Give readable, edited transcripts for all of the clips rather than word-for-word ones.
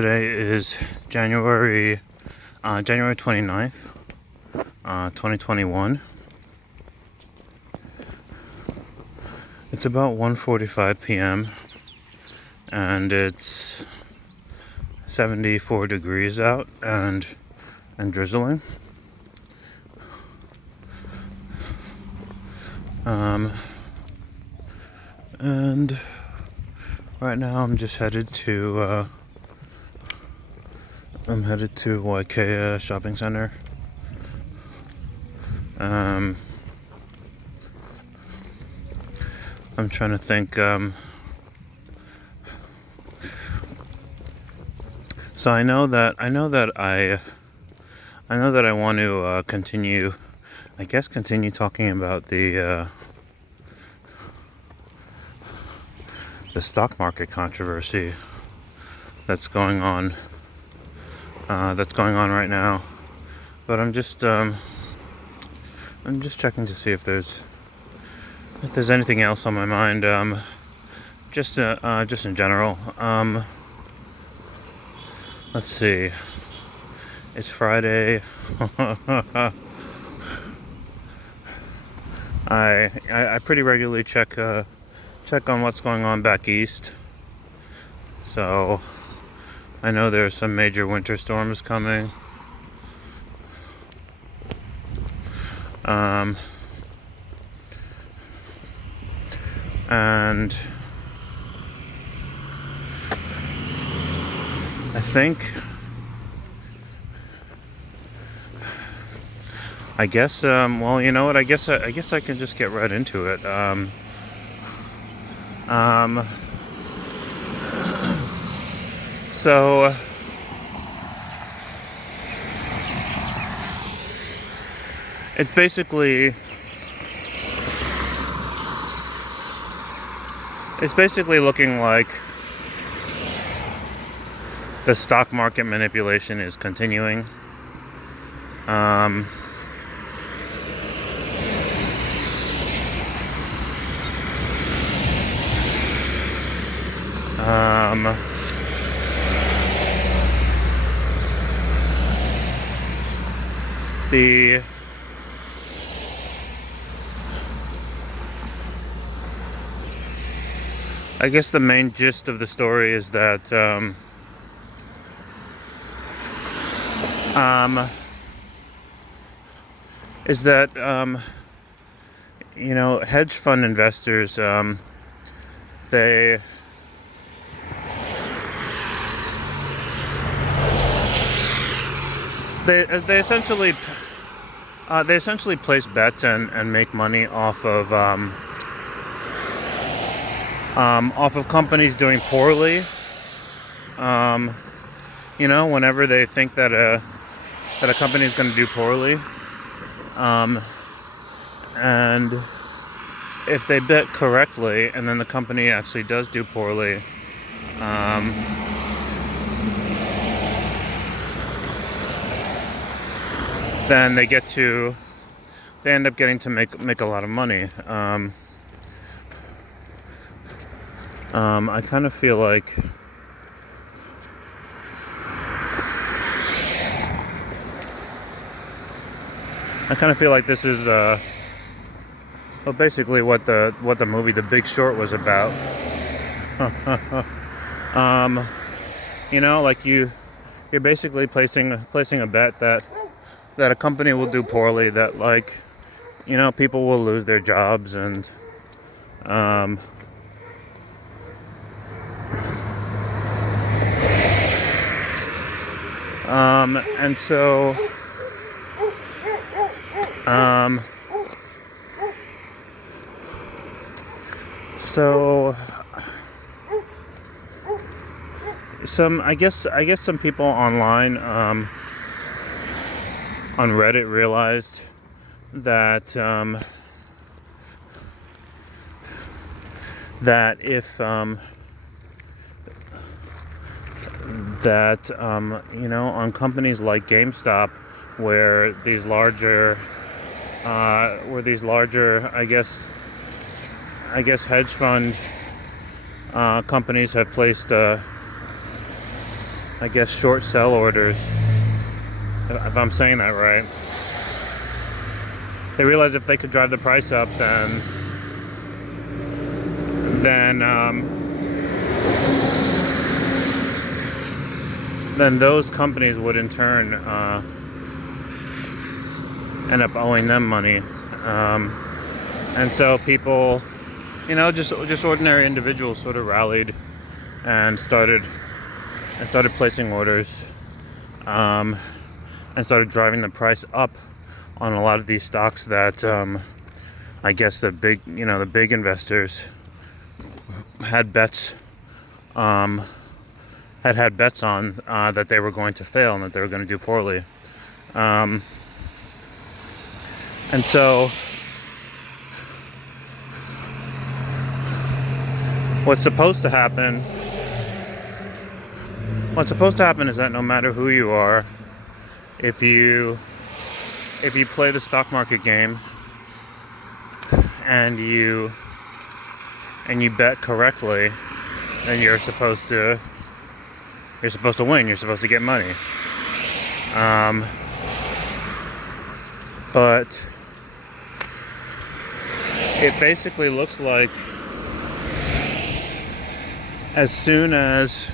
Today is January 29th, 2021. It's about 1:45 p.m. and it's 74 degrees out and drizzling. And right now I'm just headed to Waikea Shopping Center. I'm trying to think. So I know that I want to continue talking about the stock market controversy that's going on right now. But I'm just checking to see if there's anything else on my mind. Just in general. Let's see. It's Friday. I pretty regularly check on what's going on back east. So I know there's some major winter storms coming. And I guess well, you know what, I guess I can just get right into it. So it's basically looking like the stock market manipulation is continuing. I guess the main gist of the story is that hedge fund investors, they essentially place bets and make money off of companies doing poorly. Whenever they think that a company is going to do poorly, and if they bet correctly and then the company actually does do poorly, then they end up getting to make a lot of money. I kind of feel like this is basically what the movie The Big Short was about. You're basically placing a bet that a company will do poorly, that people will lose their jobs, and so I guess some people online on Reddit realized that if on companies like GameStop, where these larger I guess hedge fund companies have placed I guess, short sell orders, if I'm saying that right. They realized if they could drive the price up, then those companies would in turn end up owing them money, and so people, just ordinary individuals sort of rallied and started placing orders, and started driving the price up on a lot of these stocks that I guess the big investors had bets had bets on, that they were going to fail and that they were going to do poorly, and so what's supposed to happen is that no matter who you are, if you play the stock market game and you bet correctly, then you're supposed to win. You're supposed to get money. But it basically looks like as soon as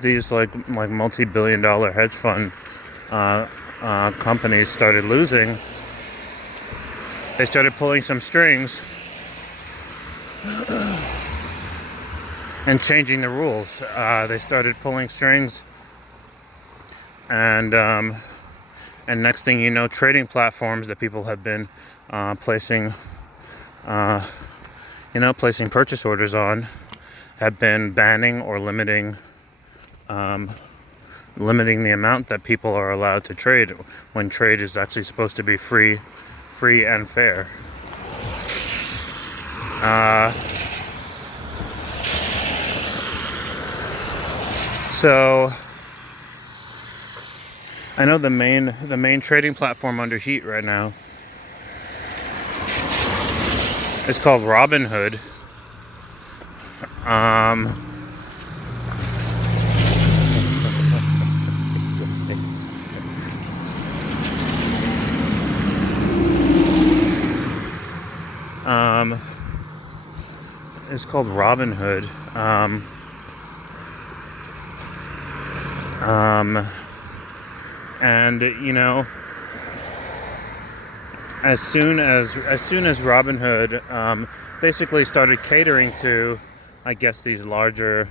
these like multi-billion-dollar hedge fund companies started losing, they started pulling some strings and changing the rules. They started pulling strings, and next thing you know, trading platforms that people have been placing purchase orders on have been banning or limiting the amount that people are allowed to trade, when trade is actually supposed to be free and fair. So I know the main trading platform under heat right now is called Robinhood. It's called Robinhood. And as soon as Robinhood basically started catering to, I guess, these larger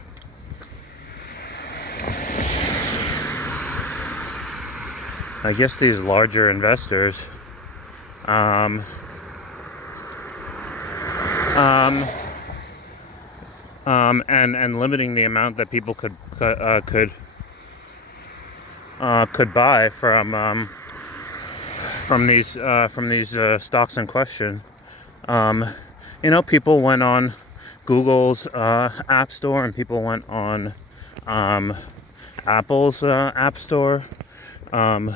investors, and limiting the amount that people could buy from these stocks in question. People went on Google's App Store, and people went on Apple's App Store, and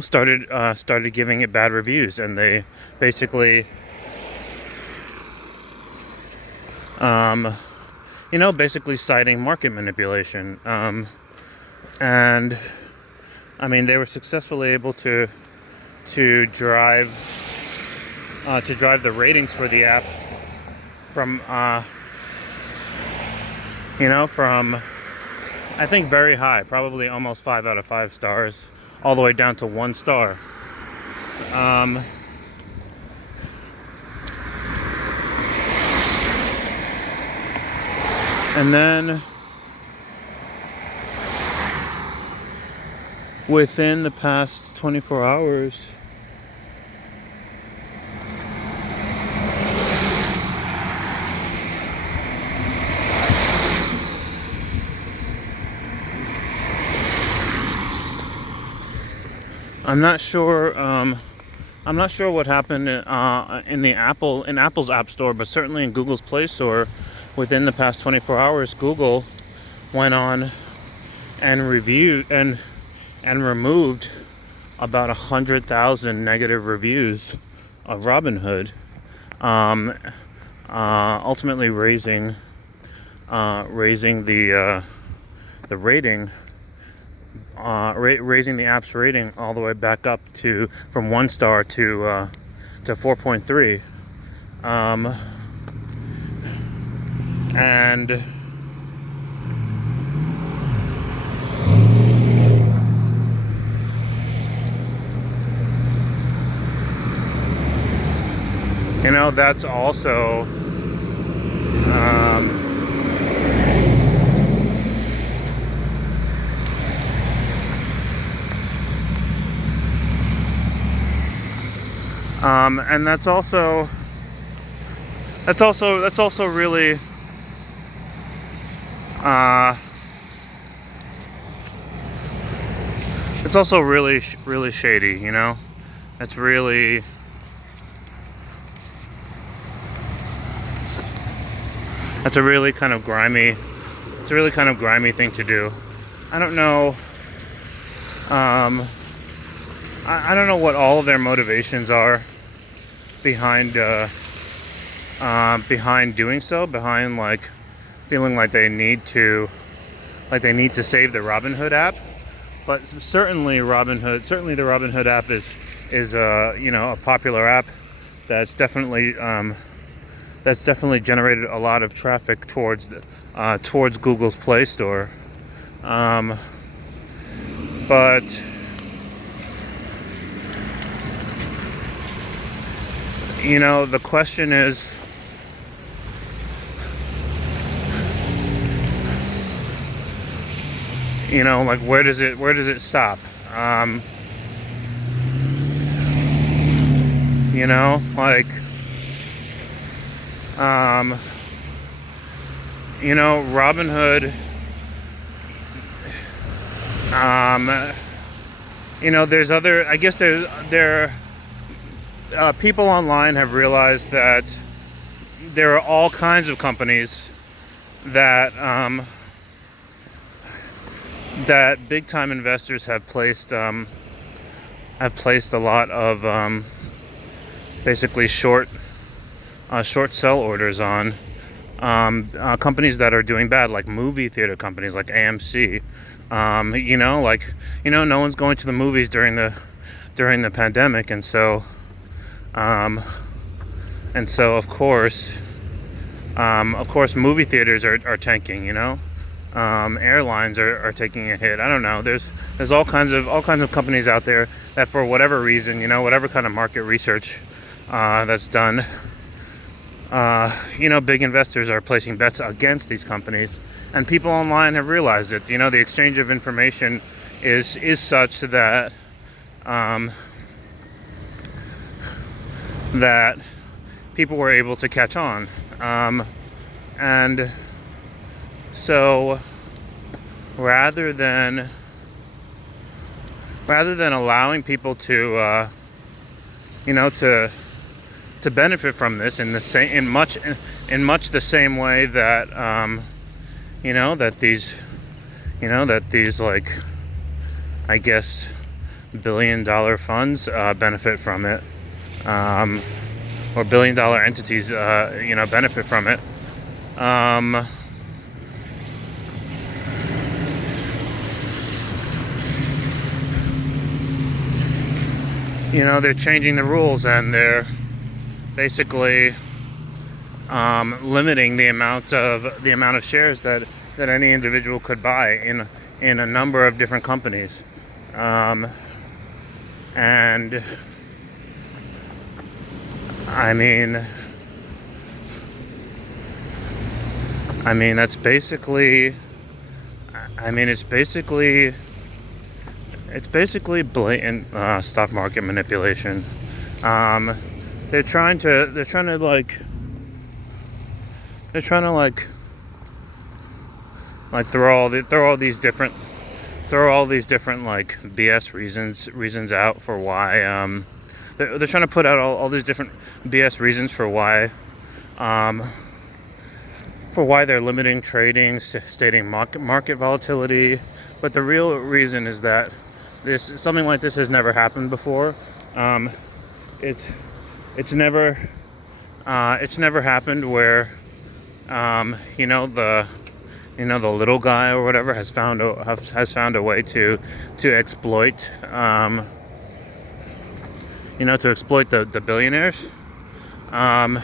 started giving it bad reviews, and they basically citing market manipulation, and I mean, they were successfully able to drive the ratings for the app from I think very high, probably almost 5 out of 5 stars, all the way down to 1 star. And then within the past 24 hours, I'm not sure what happened in Apple's App Store, but certainly in Google's Play Store. Within the past 24 hours, Google went on and reviewed and removed about 100,000 negative reviews of Robinhood, ultimately raising the rating, raising the app's rating all the way back up to from 1 star to 4.3, and that's also and that's also really it's also really really shady. It's really That's a really kind of grimy thing to do. I don't know. I don't know what all of their motivations are behind doing so. Behind feeling like they need to save the Robinhood app. But certainly the Robinhood app is a popular app that's definitely generated a lot of traffic towards Google's Play Store. But the question is, where does it stop? Robinhood, there's other, I guess people online have realized that there are all kinds of companies that big time investors have placed a lot of basically short sell orders on, companies that are doing bad, like movie theater companies like AMC. No one's going to the movies during the pandemic, and so of course movie theaters are tanking. Airlines are taking a hit. I don't know. There's all kinds of companies out there that, for whatever reason, whatever kind of market research that's done, big investors are placing bets against these companies, and people online have realized it. The exchange of information is such that that people were able to catch on, and so rather than allowing people to benefit from this in much the same way that these I guess billion-dollar funds benefit from it, or billion-dollar entities benefit from it. They're changing the rules, and they're basically limiting the amount of shares that any individual could buy in a number of different companies, and that's basically it's basically blatant stock market manipulation. They're trying to throw all these different BS reasons out for why they're trying to put out all these different BS reasons for why they're limiting trading, stating market volatility, but the real reason is that something like this has never happened before. It's never happened where the little guy or whatever has found a way to exploit to exploit the billionaires, and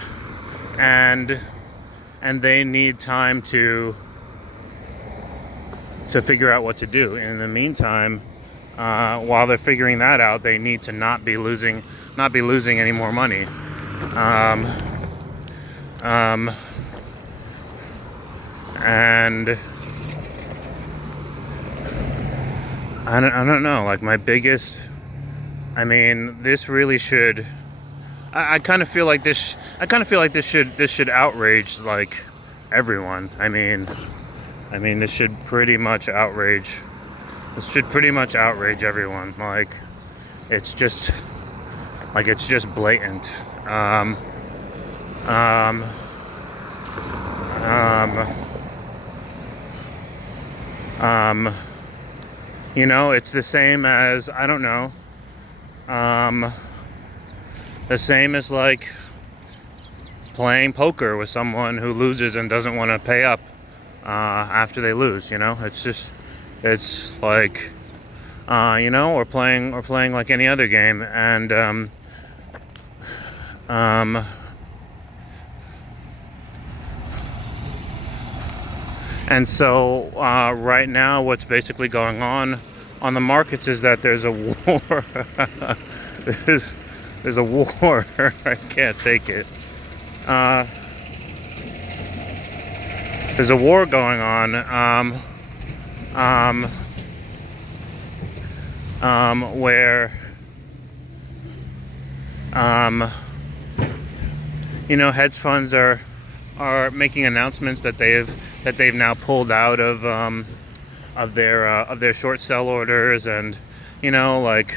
they need time to figure out what to do. In the meantime, while they're figuring that out, they need to not be losing any more money. And I don't know. Like this really should. I kind of feel like this. This should outrage like everyone. I mean, this should pretty much outrage. This should pretty much outrage everyone. Like, it's just blatant. It's the same as, I don't know, the same as like playing poker with someone who loses and doesn't want to pay up after they lose. It's like or playing like any other game. And so right now, what's basically going on the markets is that there's a war. there's a war. I can't take it. There's a war going on. Where hedge funds are making announcements that they've now pulled out of their short sell orders, and different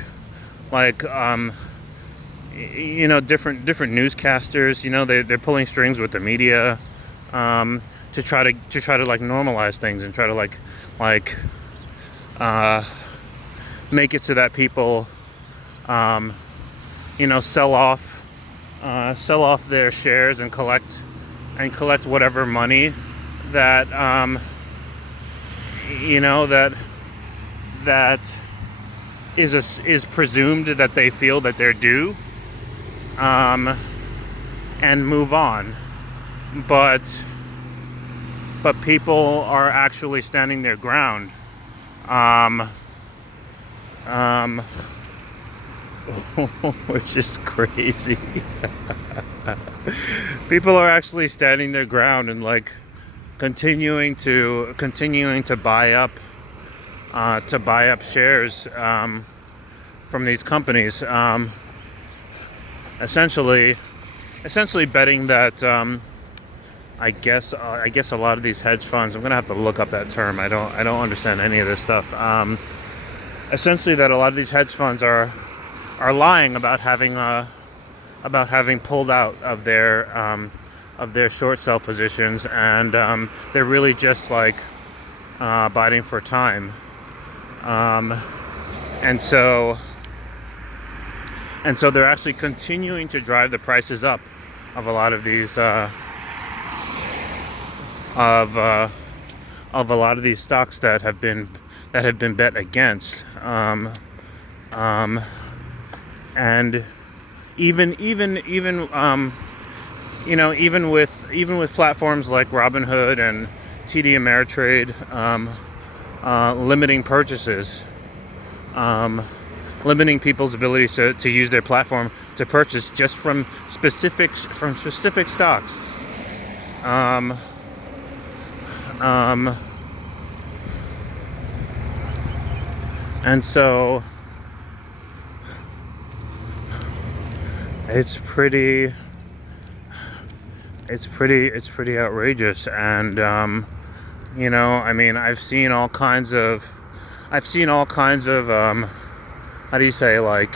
newscasters, they're pulling strings with the media to try to like normalize things and try to like make it so that people sell off their shares and collect whatever money that that is presumed that they feel that they're due, and move on. But people are actually standing their ground. Which is crazy. People are actually standing their ground and like continuing to buy up shares from these companies, essentially betting that I guess a lot of these hedge funds, I'm gonna have to look up that term. I don't understand any of this stuff. Essentially, that a lot of these hedge funds are lying about having pulled out of their short sell positions, and they're really just like biding for time. And so they're actually continuing to drive the prices up of a lot of these of a lot of these stocks that have been bet against. And even with platforms like Robinhood and TD Ameritrade limiting purchases, limiting people's abilities to use their platform to purchase just from specific stocks. And so it's pretty outrageous. And I've seen all kinds of how do you say, like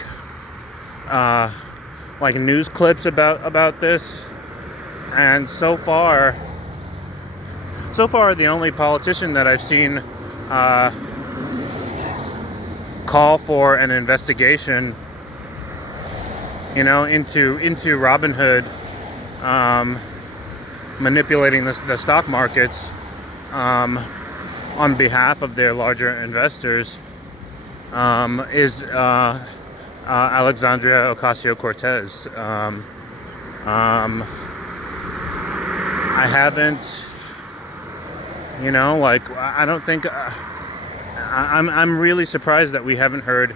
news clips about this, and so far the only politician that I've seen call for an investigation, into Robinhood manipulating the stock markets on behalf of their larger investors is Alexandria Ocasio-Cortez. I haven't, I don't think. I'm really surprised that we haven't heard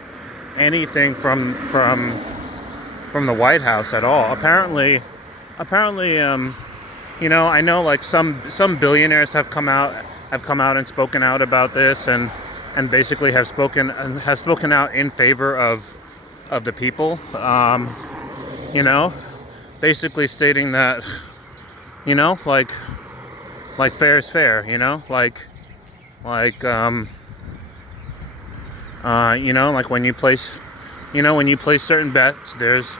anything from the White House at all. Apparently, I know like some billionaires have come out and spoken out about this, and basically have spoken out in favor of the people. Basically stating that, like fair is fair. Like when you place certain bets, there's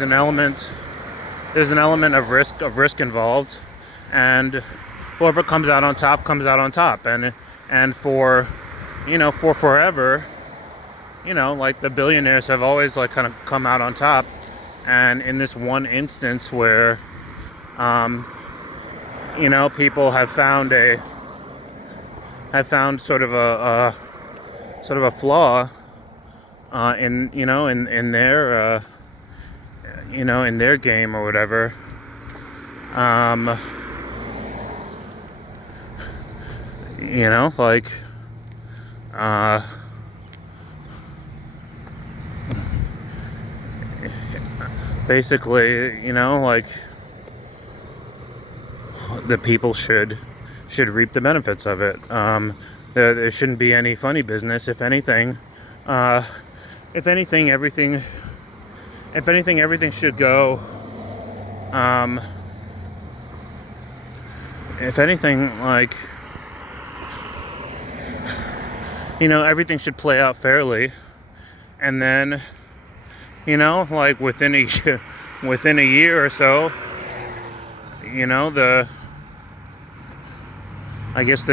an element of risk involved, and whoever comes out on top, and for forever, like the billionaires have always like kind of come out on top. And in this one instance where people have found sort of a flaw in their game or whatever, basically, the people should reap the benefits of it. There shouldn't be any funny business. If anything, everything should go. If anything, everything should play out fairly, and then, within a year or so, the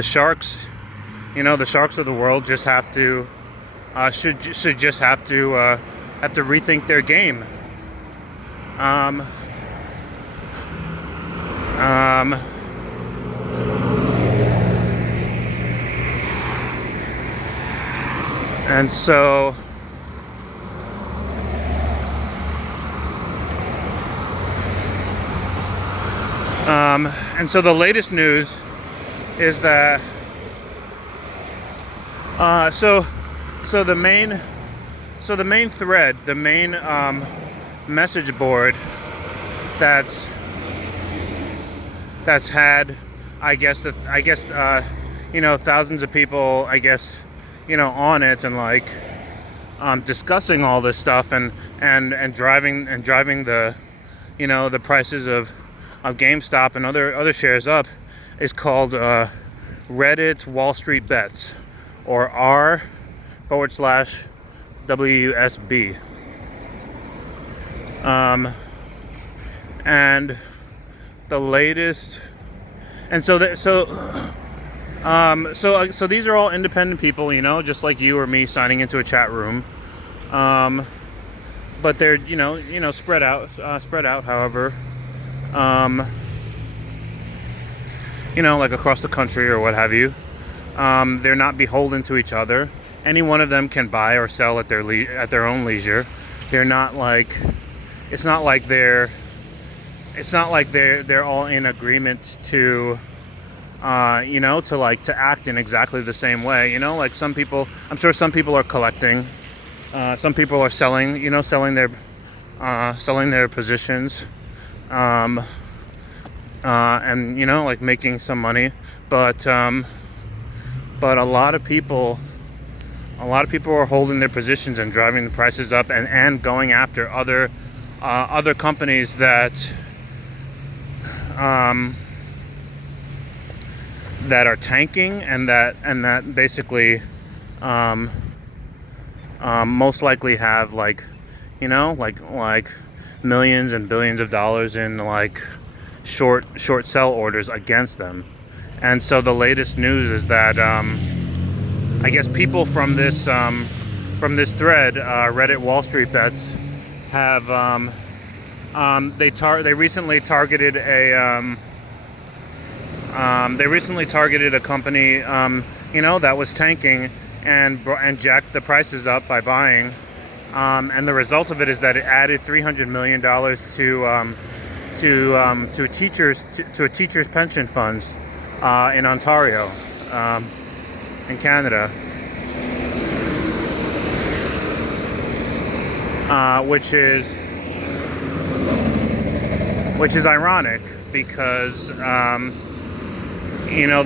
sharks, the sharks of the world just have to should just have to rethink their game. And so the latest news is that so the main thread, the main message board that's had thousands of people on it, and discussing all this stuff and driving the the prices of GameStop and other shares up, is called Reddit Wall Street Bets, or r/WSB. And the latest, and so these are all independent people, just like you or me, signing into a chat room. But they're spread out. However, across the country or what have you. They're not beholden to each other. Any one of them can buy or sell at their own leisure. They're not like, it's not like they're all in agreement to to act in exactly the same way. Like some people, I'm sure some people are collecting, some people are selling their positions, and making some money, but a lot of people are holding their positions and driving the prices up, and going after other companies that are tanking, and that basically most likely have millions and billions of dollars in short sell orders against them. And so the latest news is that people from this from this thread, Reddit Wall Street Bets have they recently targeted a company that was tanking and jacked the prices up by buying, and the result of it is that it added $300 million to a teacher's pension funds in Ontario, in Canada, which is ironic because the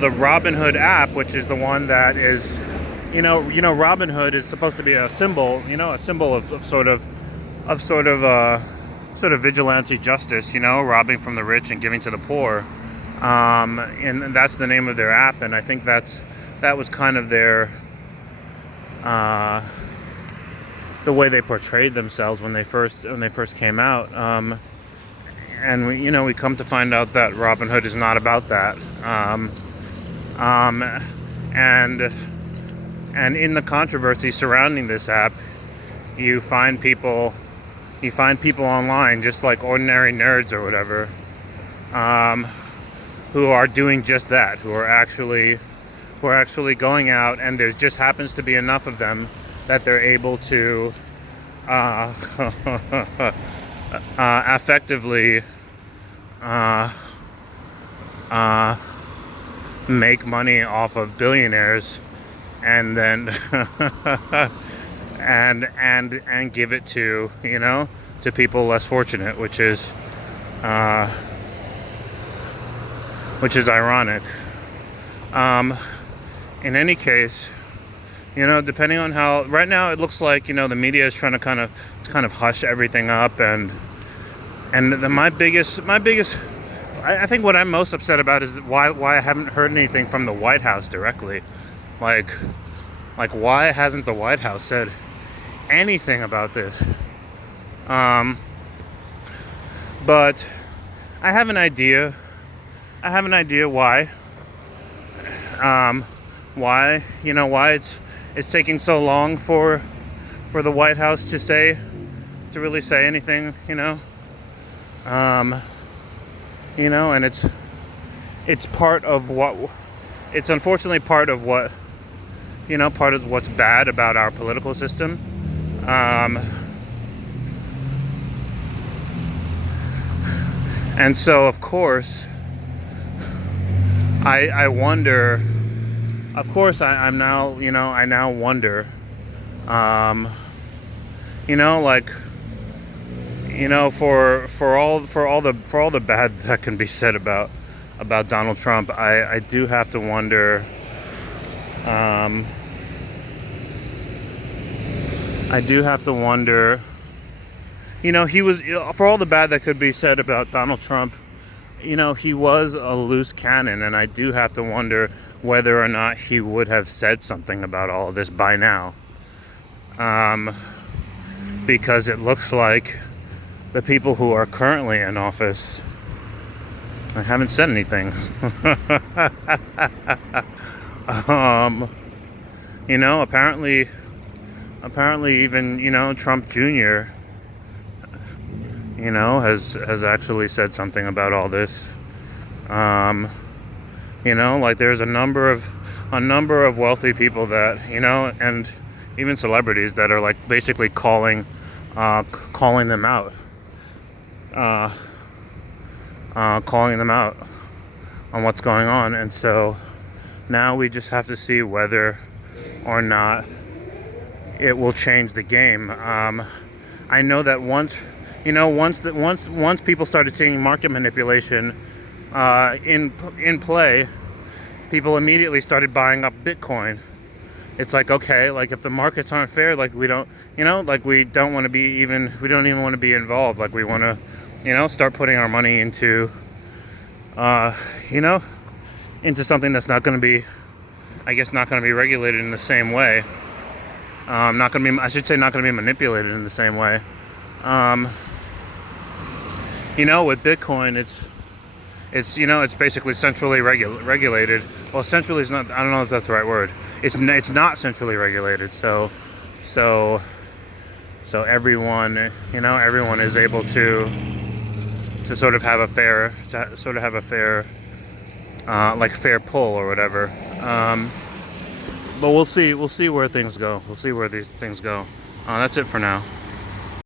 Robinhood app, which is the one that is Robinhood is supposed to be a symbol, of sort of vigilante justice, robbing from the rich and giving to the poor, and that's the name of their app, and I think that was kind of their the way they portrayed themselves when they first came out, and we come to find out that Robinhood is not about that, and in the controversy surrounding this app, you find people online, just like ordinary nerds or whatever, who are doing just that, who are actually going out, and there just happens to be enough of them that they're able to effectively make money off of billionaires, and then and give it to people less fortunate, which is ironic. In any case, depending on how right now it looks like the media is trying to kind of hush everything up, and my biggest I think what I'm most upset about is why I haven't heard anything from the White House directly. Like why hasn't the White House said anything about this? But I have an idea. Why. Why it's taking so long for the White House to really say anything. And it's part of what. It's unfortunately part of what. Part of what's bad about our political system. And so, of course, I wonder. Of course, I now wonder. For all the bad that can be said about Donald Trump, I do have to wonder. I do have to wonder. He was, for all the bad that could be said about Donald Trump, he was a loose cannon, and I do have to wonder whether or not he would have said something about all of this by now. Because it looks like the people who are currently in office haven't said anything. Apparently even, Trump Jr., has actually said something about all this. There's a number of wealthy people that, and even celebrities that are basically calling them out. Calling them out on what's going on. And so now we just have to see whether or not it will change the game. I know that once people started seeing market manipulation in play, people immediately started buying up Bitcoin. It's okay, if the markets aren't fair, we don't want to be we don't even want to be involved. We want to, start putting our money into, into something that's not going to be, not going to be regulated in the same way. Not going to be manipulated in the same way. With Bitcoin, it's basically centrally regulated. Well, centrally is not. I don't know if that's the right word. It's not centrally regulated. So, so everyone, everyone is able to sort of have a fair, like fair pull or whatever. But we'll see where things go. We'll see where these things go. That's it for now.